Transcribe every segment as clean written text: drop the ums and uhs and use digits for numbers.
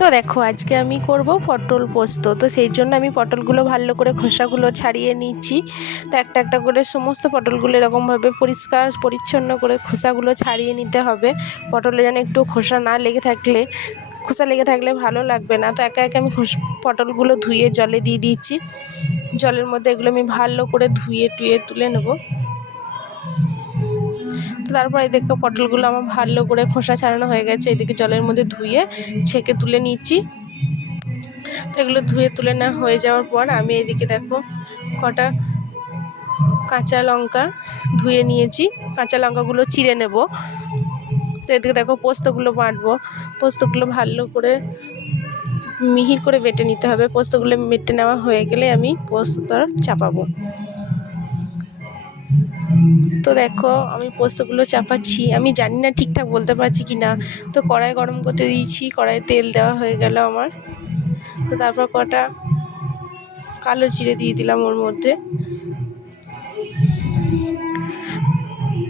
তো দেখো আজকে আমি করব পটল পোস্ত। তো সেই জন্য আমি পটলগুলো ভালো করে খোসাগুলো ছাড়িয়ে নিচ্ছি। তো একটা একটা করে সমস্ত পটলগুলো এরকমভাবে পরিষ্কার পরিচ্ছন্ন করে খোসাগুলো ছাড়িয়ে নিতে হবে। পটলে যেন একটু খোসা লেগে থাকলে ভালো লাগবে না। তো একে একে আমি পটলগুলো ধুয়ে জলে দিয়ে দিচ্ছি। জলের মধ্যে এগুলো আমি ভালো করে ধুয়ে তুলে নেব। তো তারপরে দেখো পটলগুলো আমার ভালো করে খোসা ছাড়ানো হয়ে গেছে। এদিকে জলের মধ্যে ধুয়ে ছেঁকে তুলে নিচ্ছি। তো এগুলো ধুয়ে তুলে না হয়ে যাওয়ার পর আমি এদিকে দেখো কটা কাঁচা লঙ্কা ধুয়ে নিয়েছি। কাঁচা লঙ্কাগুলো চিড়ে নেব। তো এদিকে দেখো পোস্তগুলো বাটবো। পোস্তগুলো ভালো করে মিহি করে বেটে নিতে হবে। পোস্তগুলো বেটে নেওয়া হয়ে গেলে আমি পোস্তটা চাপাবো। তো দেখো আমি পোস্তগুলো চাপাচ্ছি। আমি জানি না ঠিকঠাক বলতে পারছি কি না। তো কড়াই গরম করতে দিয়েছি, কড়াইয়ে তেল দেওয়া হয়ে গেল আমার। তো তারপর কটা কালো জিরে দিয়ে দিলাম ওর মধ্যে।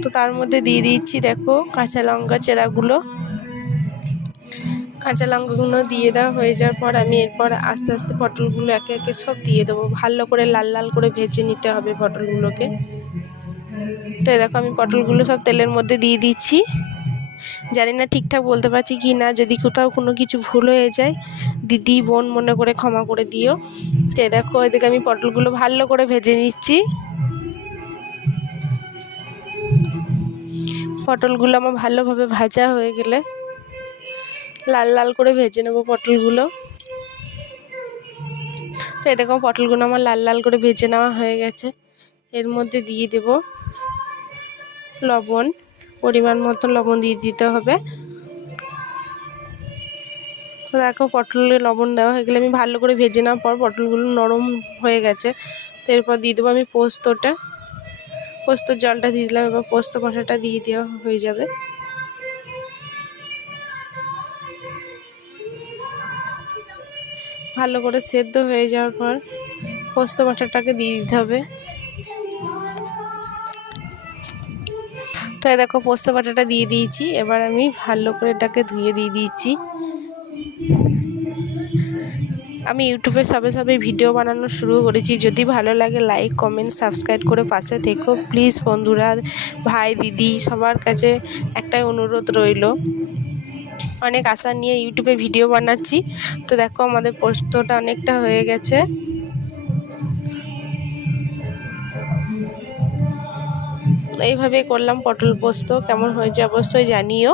তো তার মধ্যে দিয়ে দিচ্ছি দেখো কাঁচা লঙ্কা চেরাগুলো। কাঁচা লঙ্কাগুলো দিয়ে দেওয়া হয়ে যাওয়ার পর আমি এরপর আস্তে আস্তে পটলগুলো একে একে সব দিয়ে দেবো। ভালো করে লাল লাল করে ভেজে নিতে হবে পটলগুলোকে। তো দেখো আমি পটলগুলো সব তেলের মধ্যে দিয়ে দিচ্ছি। জানি না ঠিকঠাক বলতে পারছি কি না। যদি কোথাও কোনো কিছু ভুল হয়ে যায় দিদি বোন মনে করে ক্ষমা করে দিও। তো দেখো এদিকে আমি পটলগুলো ভালো করে ভেজে নিচ্ছি। পটলগুলো আমার ভালোভাবে ভাজা হয়ে গেলে লাল লাল করে ভেজে নেব পটলগুলো। তো এই দেখো পটলগুলো আমার লাল লাল করে ভেজে নেওয়া হয়ে গেছে। এর মধ্যে দিয়ে দেব লবণ, পরিমাণ মতো লবণ দিয়ে দিতে হবে। তো দেখো পটলে লবণ দেওয়া হয়ে গেলে আমি ভালো করে ভেজে নেওয়ার পর পটলগুলো নরম হয়ে গেছে। তো এরপর দিয়ে দেবো আমি পোস্তর জলটা দিয়ে দিলাম। এবার পোস্ত বাটাটা দিয়ে দেওয়া হয়ে যাবে। ভালো করে সেদ্ধ হয়ে যাওয়ার পর পোস্ত বাটাটাকে দিয়ে দিতে হবে। তো দেখো পোস্ত বাটাটা দিয়ে দিয়েছি। এবার আমি ভালো করে এটাকে ধুয়ে দিয়ে দিয়েছি। আমি ইউটিউবে সবে ভিডিও বানানো শুরু করেছি। যদি ভালো লাগে লাইক কমেন্ট সাবস্ক্রাইব করে পাশে থেকো প্লিজ বন্ধুরা, ভাই দিদি সবার কাছে একটাই অনুরোধ রইল। অনেক আশা নিয়ে ইউটিউবে ভিডিও বানাচ্ছি। তো দেখো আমাদের পোস্তটা অনেকটা হয়ে গেছে। এইভাবে করলাম পটল পোস্ত। কেমন হয়েছে অবশ্যই জানিও।